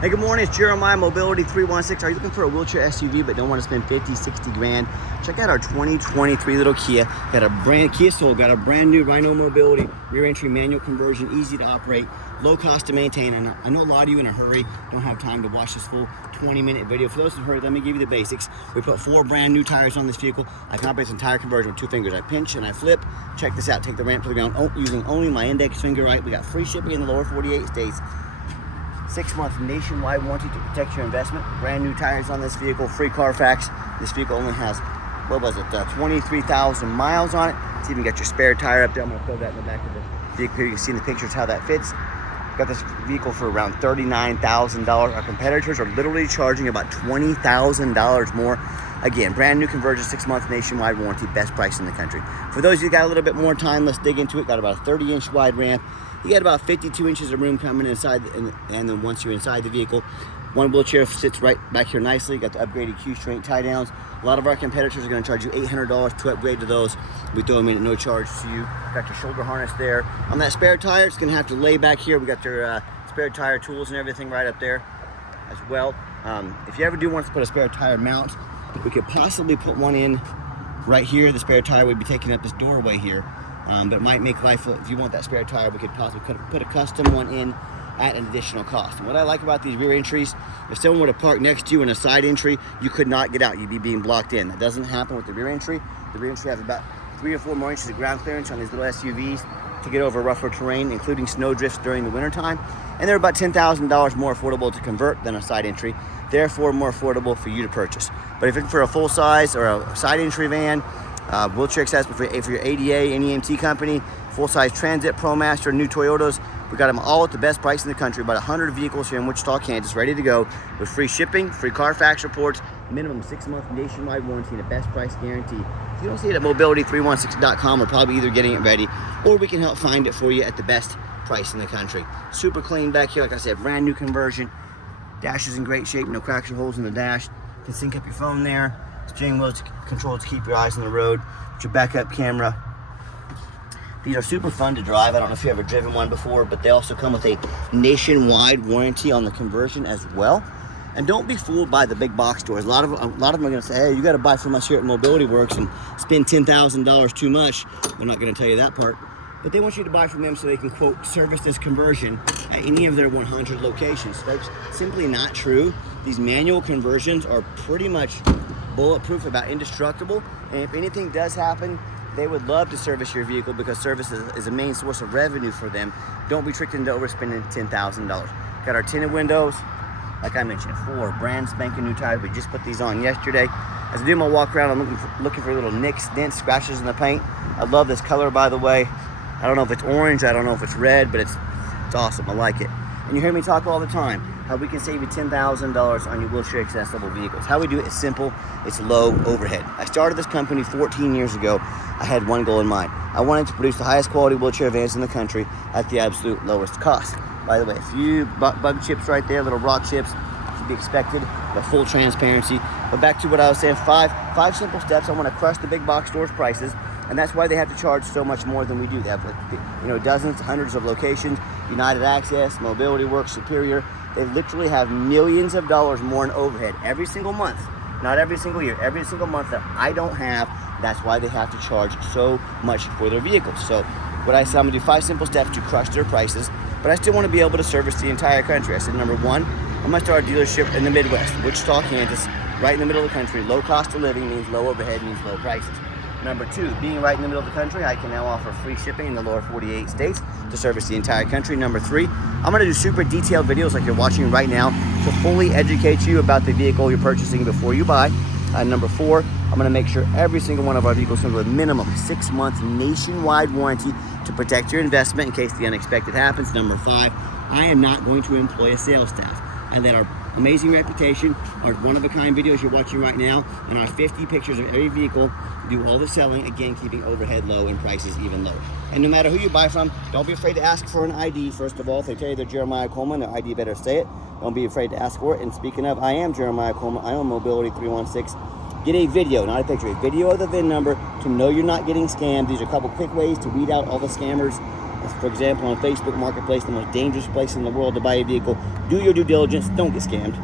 Hey, good morning, it's Jeremiah, Mobility 316. Are you looking for a wheelchair SUV but don't want to spend 50, 60 grand? Check out our 2023 little Kia. Got a Kia Soul, got a brand new Rhino Mobility, rear entry manual conversion, easy to operate, low cost to maintain. And I know a lot of you in a hurry don't have time to watch this full 20-minute video. For those in a hurry, let me give you the basics. We put 4 brand new tires on this vehicle. I can operate this entire conversion with 2 fingers. I pinch and I flip. Check this out, take the ramp to the ground using only my index finger right. We got free shipping in the lower 48 states. 6-month nationwide warranty to protect your investment. Brand new tires on this vehicle, free Carfax. This vehicle only has, 23,000 miles on it. It's even got your spare tire up there. I'm gonna throw that in the back of the vehicle here. You can see in the pictures how that fits. Got this vehicle for around $39,000. Our competitors are literally charging about $20,000 more. Again, brand new conversion, 6-month nationwide warranty, best price in the country. For those of you who got a little bit more time, let's dig into it. Got about a 30-inch wide ramp. You got about 52 inches of room coming inside, and then once you're inside the vehicle, one wheelchair sits right back here nicely. Got the upgraded Q-strength tie downs. A lot of our competitors are going to charge you $800 to upgrade to those. We throw them in at no charge to you. Got your shoulder harness there. On that spare tire, it's going to have to lay back here. We got your spare tire tools and everything right up there as well. If you ever do want to put a spare tire mount, we could possibly put one in right here. The spare tire would be taking up this doorway here. But it might make life, if you want that spare tire, we could possibly put a custom one in at an additional cost. And what I like about these rear entries, if someone were to park next to you in a side entry, you could not get out. You'd be being blocked in. That doesn't happen with the rear entry. The rear entry has about 3 or 4 more inches of ground clearance on these little SUVs to get over rougher terrain, including snow drifts during the wintertime. And they're about $10,000 more affordable to convert than a side entry, therefore more affordable for you to purchase. But if it's for a full size or a side entry van, wheelchair accessible for your ADA, NEMT company, full-size Transit, ProMaster, new Toyotas. We got them all at the best price in the country. About 100 vehicles here in Wichita, Kansas, ready to go with free shipping, free Carfax reports, minimum 6-month nationwide warranty, and a best price guarantee. If you don't see it at mobility316.com, we're probably either getting it ready or we can help find it for you at the best price in the country. Super clean back here, like I said, brand new conversion. Dash is in great shape, no cracks or holes in the dash. You can sync up your phone there. Steering wheel control to keep your eyes on the road. With your backup camera. These are super fun to drive. I don't know if you've ever driven one before, but they also come with a nationwide warranty on the conversion as well. And don't be fooled by the big box stores. A lot of them are going to say, hey, you got to buy from us here at Mobility Works and spend $10,000 too much. They're not going to tell you that part. But they want you to buy from them so they can, quote, service this conversion at any of their 100 locations. That's simply not true. These manual conversions are pretty much bulletproof, about indestructible, and if anything does happen, they would love to service your vehicle because service is a main source of revenue for them. Don't be tricked into overspending $10,000. Got our tinted windows, like I mentioned, 4 brand spanking new tires. We just put these on yesterday. As I do my walk around, I'm looking for little nicks, dents, scratches in the paint. I love this color, by the way. I don't know if it's orange, I don't know if it's red, but it's awesome. I like it. And you hear me talk all the time how we can save you $10,000 on your wheelchair accessible vehicles. How we do it is simple. It's low overhead. I started this company 14 years ago. I had one goal in mind. I wanted to produce the highest quality wheelchair vans in the country at the absolute lowest cost. By the way, a few bug chips right there, little rock chips, to be expected, but full transparency. But back to what I was saying, five simple steps. I want to crush the big box stores' prices. And that's why they have to charge so much more than we do. They have, dozens, hundreds of locations. United Access, Mobility Works, Superior. They literally have millions of dollars more in overhead every single month. Not every single year, every single month that I don't have. That's why they have to charge so much for their vehicles. So what I said, I'm gonna do 5 simple steps to crush their prices, but I still want to be able to service the entire country. I said, number 1, I'm gonna start a dealership in the Midwest, Wichita, Kansas, right in the middle of the country. Low cost of living means low overhead, means low prices. Number 2, being right in the middle of the country, I can now offer free shipping in the lower 48 states to service the entire country. Number 3, I'm gonna do super detailed videos like you're watching right now to fully educate you about the vehicle you're purchasing before you buy. Number 4, I'm gonna make sure every single one of our vehicles comes with a minimum 6-month nationwide warranty to protect your investment in case the unexpected happens. Number 5, I am not going to employ a sales staff. And that our amazing reputation, our one-of-a-kind videos you're watching right now, and our 50 pictures of every vehicle do all the selling, again, keeping overhead low and prices even lower. And no matter who you buy from, don't be afraid to ask for an ID, first of all. If they tell you they're Jeremiah Coleman, their ID better say it. Don't be afraid to ask for it. And speaking of, I am Jeremiah Coleman. I own Mobility 316. Get a video, not a picture, a video of the VIN number to know you're not getting scammed. These are a couple quick ways to weed out all the scammers For example, on Facebook Marketplace, the most dangerous place in the world to buy a vehicle. Do your due diligence. Don't get scammed.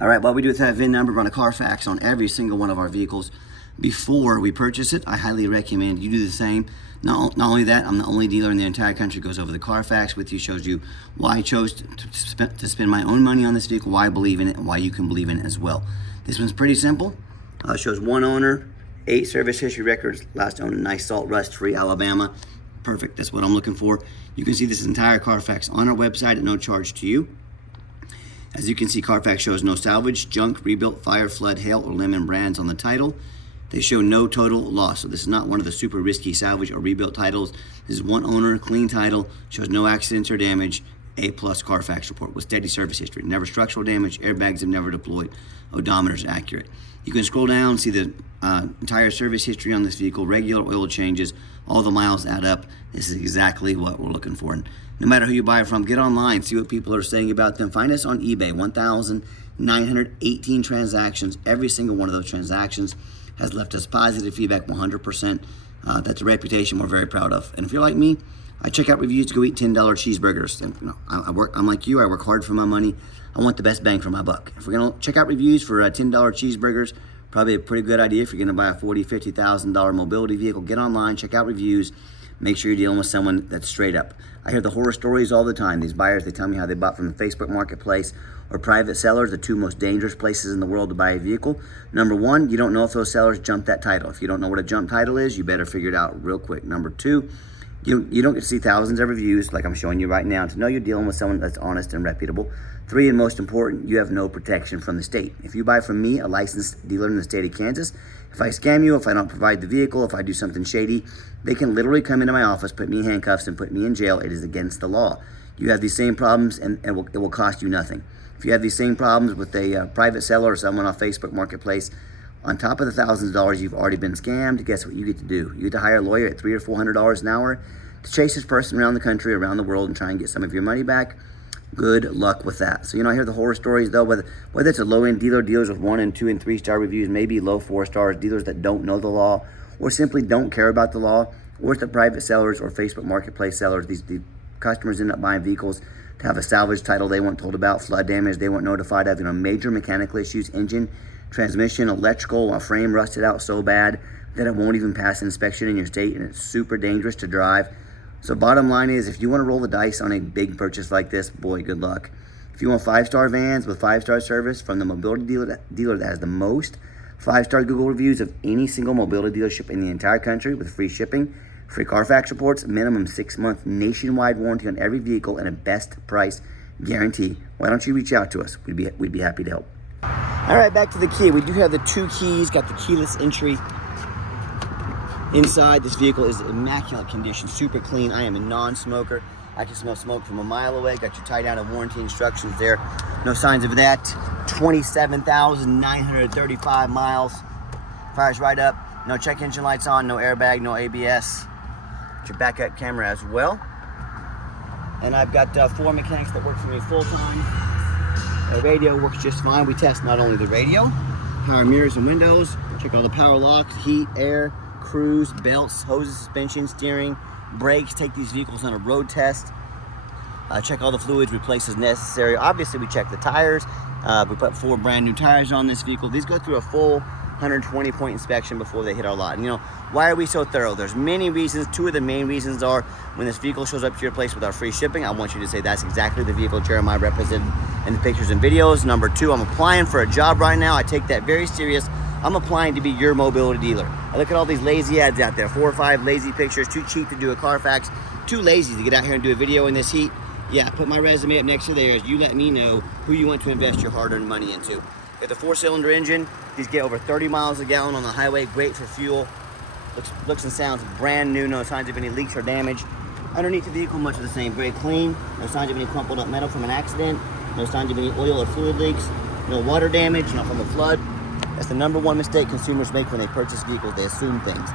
All right, what we do with that VIN number, run a Carfax on every single one of our vehicles before we purchase it. I highly recommend you do the same. Not only that, I'm the only dealer in the entire country goes over the Carfax with you, shows you why I chose to spend my own money on this vehicle, why I believe in it, and why you can believe in it as well. This one's pretty simple. Shows 1 owner, 8 service history records, last owner, nice salt rust-free Alabama. Perfect, that's what I'm looking for. You can see this entire Carfax on our website at no charge to you. As you can see, Carfax shows no salvage, junk, rebuilt, fire, flood, hail, or lemon brands on the title. They show no total loss. So this is not one of the super risky salvage or rebuilt titles. This is 1 owner, clean title, shows no accidents or damage, A+ Carfax report with steady service history. Never structural damage, airbags have never deployed, odometer is accurate. You can scroll down, see the entire service history on this vehicle, regular oil changes, all the miles add up. This is exactly what we're looking for. And no matter who you buy it from, get online, see what people are saying about them. Find us on eBay, 1,918 transactions. Every single one of those transactions has left us positive feedback, 100%. That's a reputation we're very proud of. And if you're like me, I check out reviews to go eat $10 cheeseburgers. And, you know, I'm like you, I work hard for my money. I want the best bang for my buck. If we're gonna check out reviews for $10 cheeseburgers, probably a pretty good idea if you're gonna buy a $40,000, $50,000 mobility vehicle. Get online, check out reviews, make sure you're dealing with someone that's straight up. I hear the horror stories all the time. These buyers, they tell me how they bought from the Facebook Marketplace or private sellers, the 2 most dangerous places in the world to buy a vehicle. Number 1, you don't know if those sellers jumped that title. If you don't know what a jump title is, you better figure it out real quick. Number 2, you don't get to see thousands of reviews like I'm showing you right now to know you're dealing with someone that's honest and reputable. 3, and most important, you have no protection from the state. If you buy from me, a licensed dealer in the state of Kansas, if I scam you, if I don't provide the vehicle, if I do something shady, they can literally come into my office, put me in handcuffs, and put me in jail. It is against the law. You have these same problems, and it will cost you nothing. If you have these same problems with a private seller or someone off Facebook Marketplace, on top of the thousands of dollars you've already been scammed, guess what you get to do? You get to hire a lawyer at $300 or $400 an hour to chase this person around the country, around the world, and try and get some of your money back. Good luck with that. So, you know, I hear the horror stories, though, whether it's a low-end dealer, dealers with 1 and 2 and 3 star reviews, maybe low 4 stars, dealers that don't know the law or simply don't care about the law, or it's the private sellers or Facebook Marketplace sellers. These customers end up buying vehicles to have a salvage title they weren't told about, flood damage they weren't notified of, you know, major mechanical issues, engine, transmission, electrical, a frame rusted out so bad that it won't even pass inspection in your state, and it's super dangerous to drive. So bottom line is, if you want to roll the dice on a big purchase like this, boy, good luck. If you want 5-star vans with 5-star service from the mobility dealer that has the most 5-star Google reviews of any single mobility dealership in the entire country, with free shipping, free Carfax reports, minimum 6-month nationwide warranty on every vehicle, and a best price guarantee, why don't you reach out to us? We'd be happy to help. All right, back to the key. We do have the 2 keys, got the keyless entry. Inside, this vehicle is immaculate condition, super clean. I am a non-smoker. I can smell smoke from a mile away. Got your tie down of warranty instructions there. No signs of that. 27,935 miles. Fires right up. No check engine lights on, no airbag, no ABS. Got your backup camera as well. And I've got 4 mechanics that work for me full time. The radio works just fine. We test not only the radio, power mirrors and windows, check all the power locks, heat, air, cruise, belts, hoses, suspension, steering, brakes, take these vehicles on a road test, check all the fluids, replace as necessary. Obviously, we check the tires. We put 4 brand new tires on this vehicle. These go through a full 120-point inspection before they hit our lot. And, you know, why are we so thorough? There's many reasons. 2 of the main reasons are, when this vehicle shows up to your place with our free shipping, I want you to say that's exactly the vehicle Jeremiah represented in the pictures and videos. Number 2, I'm applying for a job right now. I take that very serious. I'm applying to be your mobility dealer. I look at all these lazy ads out there, 4 or 5 lazy pictures, too cheap to do a Carfax, too lazy to get out here and do a video in this heat. Yeah, put my resume up next to theirs. You let me know who you want to invest your hard-earned money into. With a 4-cylinder engine, these get over 30 miles a gallon on the highway, great for fuel. Looks and sounds brand new, no signs of any leaks or damage. Underneath the vehicle, much of the same, very clean. No signs of any crumpled up metal from an accident. No signs of any oil or fluid leaks. No water damage, not from a flood. That's the #1 mistake consumers make when they purchase vehicles. They assume things.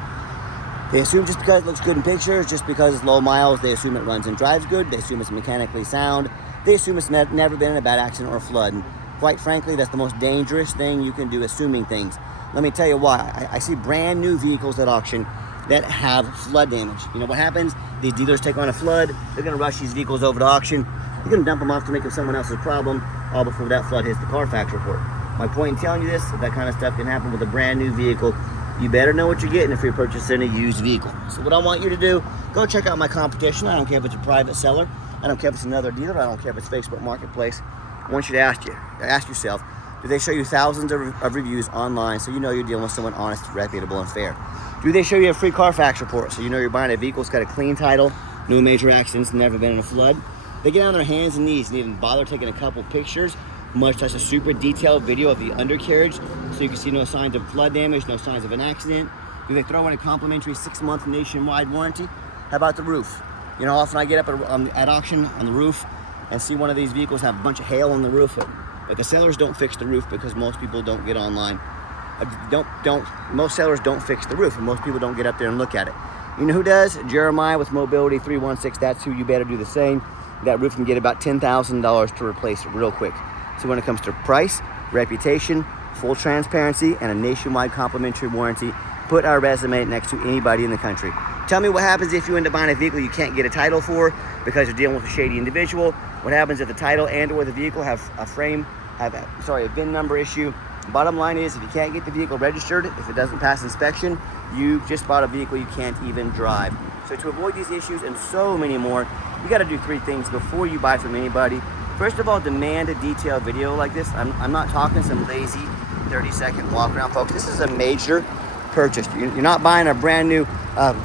They assume just because it looks good in pictures, just because it's low miles, they assume it runs and drives good. They assume it's mechanically sound. They assume it's never been in a bad accident or flood. And quite frankly, that's the most dangerous thing you can do, assuming things. Let me tell you why. I see brand new vehicles at auction that have flood damage. You know what happens? These dealers take on a flood, they're gonna rush these vehicles over to auction, they're gonna dump them off to make it someone else's problem, all before that flood hits the Carfax report. My point in telling you this, that kind of stuff can happen with a brand new vehicle. You better know what you're getting if you're purchasing a used vehicle. So what I want you to do, go check out my competition. I don't care if it's a private seller, I don't care if it's another dealer, I don't care if it's Facebook Marketplace. I want you to ask yourself, do they show you thousands of reviews online so you know you're dealing with someone honest, reputable, and fair? Do they show you a free Carfax report so you know you're buying a vehicle that's got a clean title, no major accidents, never been in a flood? They get on their hands and knees and even bother taking a couple pictures, much less a super detailed video of the undercarriage so you can see no signs of flood damage, no signs of an accident? Do they throw in a complimentary 6-month nationwide warranty? How about the roof? You know, often I get up at auction on the roof and see one of these vehicles have a bunch of hail on the roof. But the sellers don't fix the roof because most people don't get online. Most sellers don't fix the roof, and most people don't get up there and look at it. You know who does? Jeremiah with Mobility 316. That's who. You better do the same. That roof can get about $10,000 to replace it real quick. So when it comes to price, reputation, full transparency, and a nationwide complimentary warranty, put our resume next to anybody in the country. Tell me what happens if you end up buying a vehicle you can't get a title for because you're dealing with a shady individual. What happens if the title and or the vehicle have a VIN number issue? Bottom line is, if you can't get the vehicle registered, if it doesn't pass inspection, you've just bought a vehicle you can't even drive. So to avoid these issues and so many more, you got to do 3 things before you buy from anybody. First of all, demand a detailed video like this. I'm not talking some lazy 30-second walk around, folks. This is a major purchase. You're not buying a brand new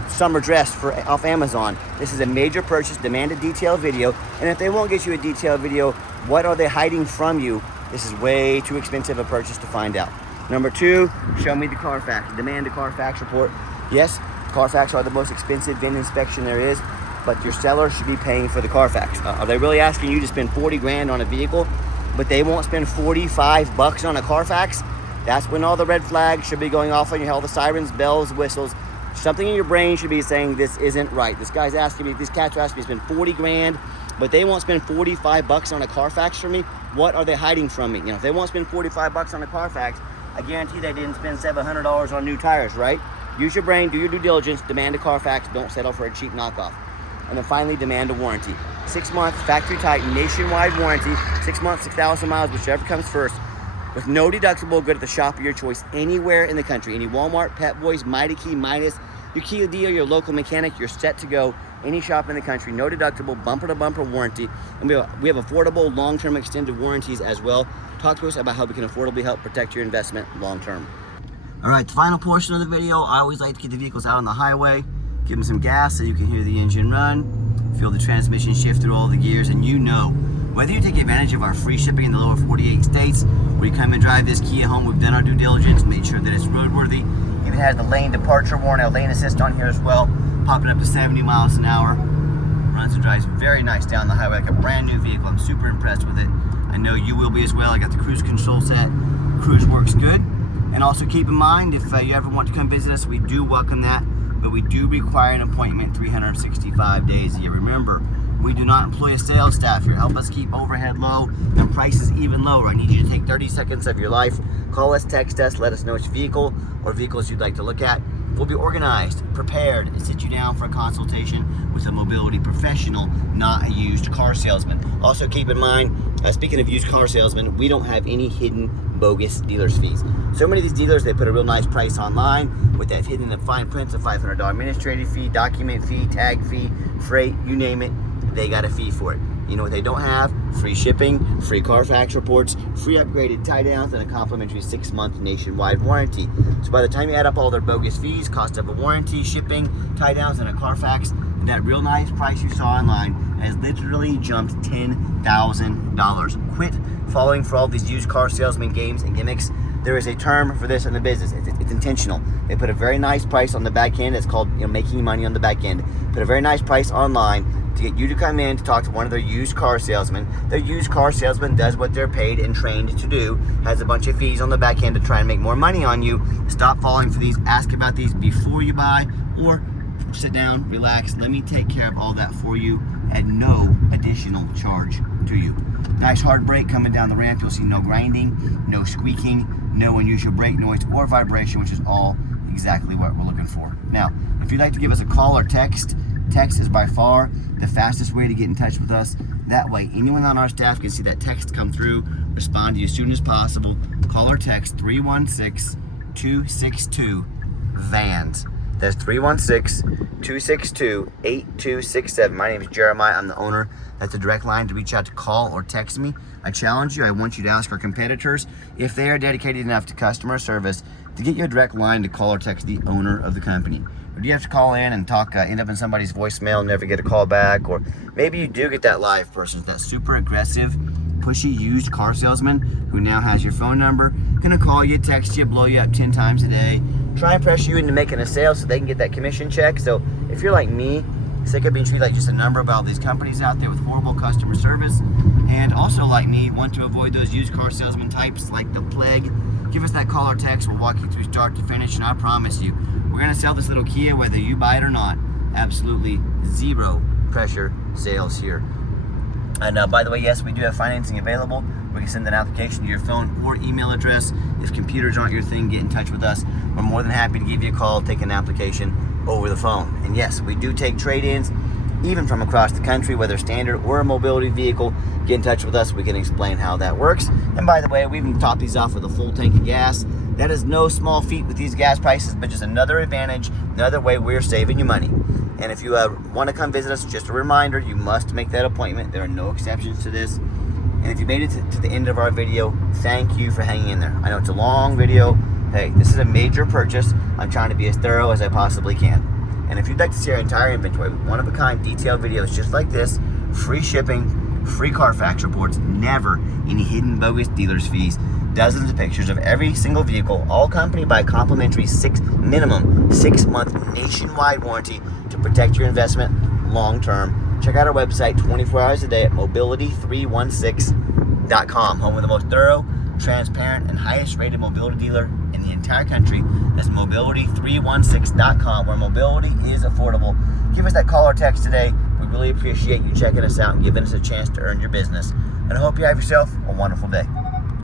summer dress off Amazon. This is a major purchase. Demand a detailed video. And if they won't get you a detailed video, what are they hiding from you? This is way too expensive a purchase to find out. Number 2, show me the Carfax. Demand a Carfax report. Yes, Carfax are the most expensive VIN inspection there is, but your seller should be paying for the Carfax. Are they really asking you to spend 40 grand on a vehicle, but they won't spend 45 bucks on a Carfax? That's when all the red flags should be going off on you, all the sirens, bells, whistles. Something in your brain should be saying this isn't right. These cats are asking me to spend 40 grand, but they won't spend 45 bucks on a Carfax for me. What are they hiding from me? You know, if they won't spend 45 bucks on a Carfax, I guarantee they didn't spend $700 on new tires, right? Use your brain, do your due diligence, demand a Carfax, don't settle for a cheap knockoff. And then finally, demand a warranty. 6-month, factory type, nationwide warranty, 6 months, 6,000 miles, whichever comes first. With no deductible, good at the shop of your choice anywhere in the country. Any Walmart, Pep Boys, Mighty Key, Midas, your Kia deal, your local mechanic, you're set to go. Any shop in the country, no deductible, bumper-to-bumper warranty. And we have affordable, long-term extended warranties as well. Talk to us about how we can affordably help protect your investment long-term. All right, the final portion of the video, I always like to get the vehicles out on the highway, give them some gas so you can hear the engine run, feel the transmission shift through all the gears, and you know, whether you take advantage of our free shipping in the lower 48 states, or you come and drive this Kia home, we've done our due diligence, made sure that it's roadworthy. Even has the lane departure warning, lane assist on here as well, popping up to 70 miles an hour. Runs and drives very nice down the highway, like a brand new vehicle. I'm super impressed with it. I know you will be as well. I got the cruise control set. Cruise works good. And also keep in mind, if you ever want to come visit us, we do welcome that, but we do require an appointment 365 days a year. Remember, we do not employ a sales staff here. Help us keep overhead low and prices even lower. I need you to take 30 seconds of your life. Call us, text us, let us know which vehicle or vehicles you'd like to look at. We'll be organized, prepared, and sit you down for a consultation with a mobility professional, not a used car salesman. Also keep in mind, speaking of used car salesmen, we don't have any hidden bogus dealer's fees. So many of these dealers, they put a real nice price online with that hidden fine print, a $500 administrative fee, document fee, tag fee, freight, you name it, they got a fee for it. You know what they don't have? Free shipping, free Carfax reports, free upgraded tie downs, and a complimentary 6-month nationwide warranty. So by the time you add up all their bogus fees, cost of a warranty, shipping, tie downs, and a Carfax, that real nice price you saw online has literally jumped $10,000. Quit falling for all these used car salesman games and gimmicks. There is a term for this in the business. It's intentional. They put a very nice price on the back end. It's called making money on the back end. Put a very nice price online to get you to come in to talk to one of their used car salesmen. Their used car salesman does what they're paid and trained to do, has a bunch of fees on the back end to try and make more money on you. Stop falling for these. Ask about these before you buy, or sit down, relax, let me take care of all that for you at no additional charge to you. Nice hard brake coming down the ramp. You'll see no grinding, no squeaking, no unusual brake noise or vibration, which is all exactly what we're looking for. Now, If you'd like to give us a call or text, text is by far the fastest way to get in touch with us. That way, anyone on our staff can see that text come through, respond to you as soon as possible. Call or text 316-262-VANS. That's 316-262-8267. My name is Jeremiah. I'm the owner. That's a direct line to reach out to call or text me. I challenge you. I want you to ask our competitors if they are dedicated enough to customer service to get you a direct line to call or text the owner of the company. Or do you have to call in and talk, end up in somebody's voicemail and never get a call back? Or maybe you do get that live person, that super aggressive, pushy used car salesman who now has your phone number, gonna call you, text you, blow you up 10 times a day, try and press you into making a sale so they can get that commission check. So if you're like me, sick of being treated like just a number by all these companies out there with horrible customer service, and also like me, want to avoid those used car salesman types like the plague, give us that call or text. We'll walk you through start to finish, and I promise you, we're gonna sell this little Kia whether you buy it or not. Absolutely zero pressure sales here. And by the way, yes, we do have financing available. We can send an application to your phone or email address. If computers aren't your thing, get in touch with us. We're more than happy to give you a call, take an application over the phone. And yes, we do take trade-ins, even from across the country, whether standard or a mobility vehicle. Get in touch with us. We can explain how that works. And by the way, we even top these off with a full tank of gas. That is no small feat with these gas prices, but just another advantage, another way we're saving you money. And if you want to come visit us, just a reminder, you must make that appointment. There are no exceptions to this. And if you made it to the end of our video, thank you for hanging in there. I know it's a long video. Hey, this is a major purchase. I'm trying to be as thorough as I possibly can. And if you'd like to see our entire inventory, one-of-a-kind detailed videos just like this, free shipping, free Carfax reports, never any hidden bogus dealer's fees, dozens of pictures of every single vehicle, all accompanied by a complimentary minimum 6-month nationwide warranty to protect your investment long-term. Check out our website 24 hours a day at mobility316.com, home of the most thorough, transparent, and highest rated mobility dealer in the entire country. That's mobility316.com, where mobility is affordable. Give us that call or text today. We really appreciate you checking us out and giving us a chance to earn your business. And I hope you have yourself a wonderful day.